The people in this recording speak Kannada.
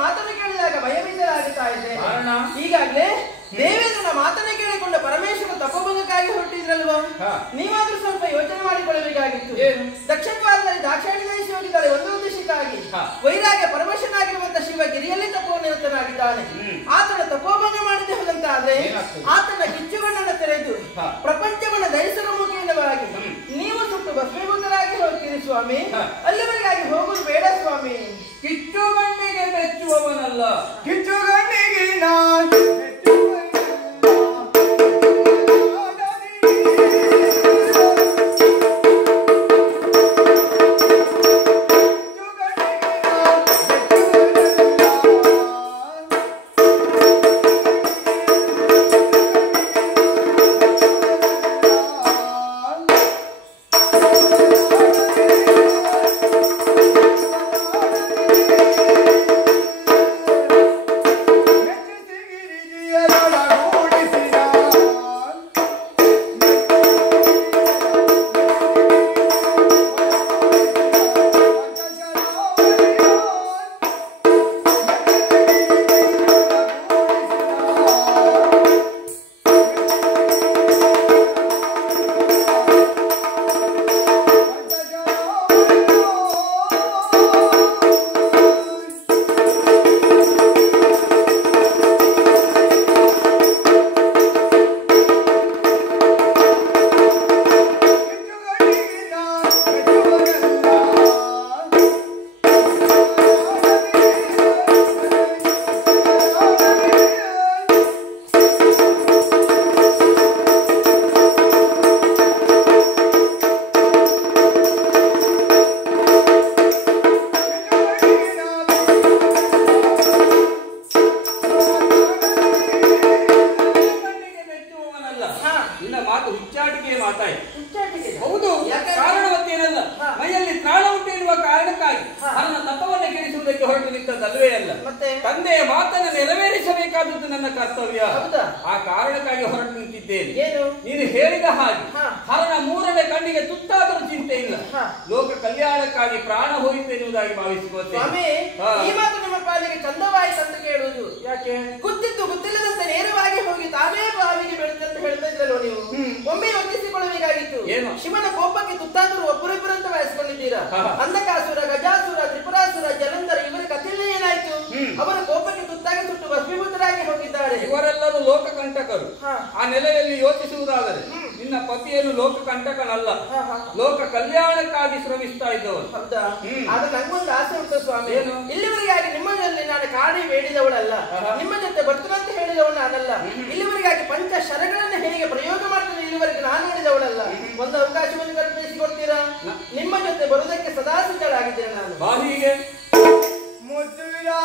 ಮಾತನ್ನು ಕೇಳಿದಾಗ ಭಯಭೀತರಾಗುತ್ತಾ ಇದ್ದೆ. ಈಗಾಗಲೇ ದೇವೇಂದ್ರನ ಮಾತನ್ನು ಕೇಳಿಕೊಂಡು ಪರಮೇಶ್ವರ ತಪೋಭಂಗಕ್ಕಾಗಿ ಹೊರಟಿದ್ರಲ್ವ, ನೀವಾದ್ರೂ ಸ್ವಲ್ಪ ಯೋಚನೆ ಮಾಡಿಕೊಳ್ಳಬೇಕಾಗಿತ್ತು. ದಕ್ಷಿಣವಾದದಲ್ಲಿ ದಾಕ್ಷಾಯಿಣಿಸಿ ಹೋಗಿದ್ದಾರೆ ಒಂದು ಉದ್ದೇಶಕ್ಕಾಗಿ. ವೈರಾಗ್ಯ ಪರಮೇಶ್ವರನಾಗಿರುವಂತ ಶಿವ ಗಿರಿಯಲ್ಲಿ ತಪೋನಿರತನಾಗಿದ್ದಾನೆ. ಆತನ ತಪೋಭಂಗ ಮಾಡದೆ ಹೋದಂತಾದ್ರೆ ಆತನ ಕಿಚ್ಚುಗಣ್ಣನ್ನು ತೆರೆದು ಪ್ರಪಂಚವನ್ನ ದಹಿಸಲು ಮುಖೇನವಾಗಿ ನೀವು ಸುಟ್ಟು ಭಸ್ಮೀಭೂತರಾಗಿ ಹೋಗ್ತೀರಿ ಸ್ವಾಮಿ. ಅಲ್ಲಿವರೆಗಾಗಿ ಹೋಗುವುದು ಬೇಡ ಸ್ವಾಮಿ. ಕಿಚ್ಚುಗಣ್ಣಿಗೆ ಮೆಚ್ಚುವವನಲ್ಲ, ಕಿಚ್ಚುಗಣ್ಣಿಗೆ ನಾನು ತಂದೆಯ ಮಾತನ್ನು ನೆರವೇರಿಸಬೇಕಾದದ್ದು ನನ್ನ ಕರ್ತವ್ಯ. ಆ ಕಾರಣಕ್ಕಾಗಿ ಹೊರಟು ನಿಂತಿದ್ದೇನೆ. ನೀನು ಹೇಳಿದ ಹಾಗೆ ಹರನ ಮೂರನೇ ಕಣ್ಣಿಗೆ ತುತ್ತಾದರೂ ಚಿಂತೆ ಇಲ್ಲ, ಲೋಕ ಕಲ್ಯಾಣಕ್ಕಾಗಿ ಪ್ರಾಣ ಹೋಯಿತು ಎನ್ನುವುದಾಗಿ ಭಾವಿಸಿಕೊಳ್ಳುತ್ತೇನೆ. ಈ ಮಾತು ನಿಮ್ಮ ಪಾಲಿಗೆ ಚಂದವಾಯಿತು ಅಂತ ಕೇಳುವುದು ಯಾಕೆ? ಗೊತ್ತಿತ್ತು ಗೊತ್ತಿಲ್ಲದಂತೆ ನೇರವಾಗಿ ಹೋಗಿ ತಾವೇ ಬಾವಿಗೆ ಬೀಳುತ್ತೆ ಅಂತ ಹೇಳ್ತಾ ಇದ್ರಲ್ವ ನೀವು? ಒಮ್ಮೆ ಯೋಚಿಸಿಕೊಳ್ಳಬೇಕಾಗಿತ್ತು. ಶಿವನ ಕೋಪಕ್ಕೆ ತುತ್ತಾದರೂ ಒಬ್ಬರಿಬ್ಬರಂತ ವಹಿಸಿಕೊಂಡಿದ್ದೀರಾ. ಅಂಧಕಾಸುರ, ಗಜಾಸುರ, ತ್ರಿಪುರಾಸುರ, ಜಲಂಧರ ಇವರ ಕಥೆಯಲ್ಲೇ ಏನಾಯ್ತು? ಅವರ ಕೋಪಕ್ಕೆ ತುತ್ತಾಗಿ ಸುಟ್ಟು ಭಸ್ಮೀಭೂತರಾಗಿ ಹೋಗಿದ್ದಾರೆ. ಇವರೆಲ್ಲರೂ ಲೋಕಕಂಟಕರು. ಆ ನೆಲೆಯಲ್ಲಿ ಯೋಚಿಸುವುದಾದರೆ ನಿನ್ನ ಪತಿಯನ್ನು ಲೋಕಕಂಟಕನಲ್ಲ, ಲೋಕ ಕಲ್ಯಾಣಕ್ಕಾಗಿ ಶ್ರಮಿಸ್ತಾ ಇದ್ದವರು. ಹೌದಾ? ಆಗ ನಂಗೊಂದು ಆಸೆ ಉಂಟು ಸ್ವಾಮಿ. ಇಲ್ಲಿವರೆಗಾಗಿ ನಿಮ್ಮಲ್ಲಿ ನಾನು ಕಾಡಿ ಬೇಡಿದವಳಲ್ಲ, ನಿಮ್ಮ ಜೊತೆ ಬರ್ತನಂತ ಹೇಳಿದವಳು ನಾನಲ್ಲ. ಇಲ್ಲಿವರೆಗಾಗಿ ಪಂಚ ಶರಗಳನ್ನು ಹೇಗೆ ಪ್ರಯೋಗ ಮಾಡ್ತೀನಿ ಇಲ್ಲಿವರೆಗೆ ನಾನು ನೋಡಿದವಳಲ್ಲ. ಒಂದು ಅವಕಾಶವನ್ನು ಕಲ್ಪಿಸಿಕೊಡ್ತೀರಾ? ನಿಮ್ಮ ಜೊತೆ ಬರುವುದಕ್ಕೆ ಸದಾ ಸಿದ್ಧಳಾಗಿದ್ದೇನೆ ನಾನು. ಬಾಹಿಗೆ ಮುದ್ದುರಾ